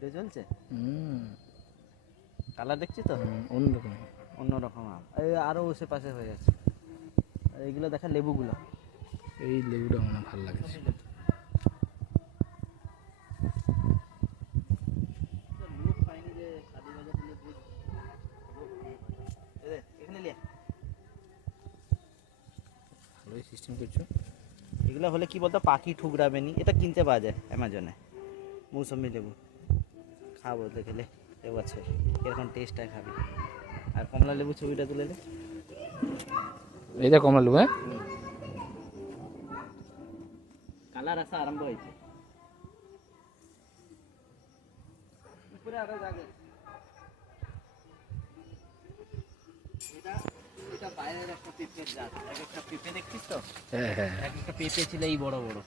Video চলছে। Colour দেখছি তো অন্যরকম। অন্যরকম আম। এই আরও ওসে পাশে হয়ে আছে। আর এইগুলো দেখা লেবুগুলো। এই লেবুটা আমার ভালো লাগে। ভালোই সিস্টেম করছো। এগুলো হলে কি বলতো পাখি ঠুকরাবে নি। এটা কিনতে পাওয়া যায় অ্যামাজনে। মৌসুমি লেবু খাওয়া বলতে গেলে এবছর এরকম টেস্টটা খাবি। আর কমলা লেবু ছবিটা তুলে দে। এইটা কমলা লেবু। হ্যাঁ, কালার আসা আরম্ভ হয়েছে। উপরে আরো জাগে। এটা বাইরের একটা পেঁপের জাত। এক একটা পেঁপে দেখছিস তো? হ্যাঁ, হ্যাঁ। এক একটা পেঁপে ছিল এই বড় বড়।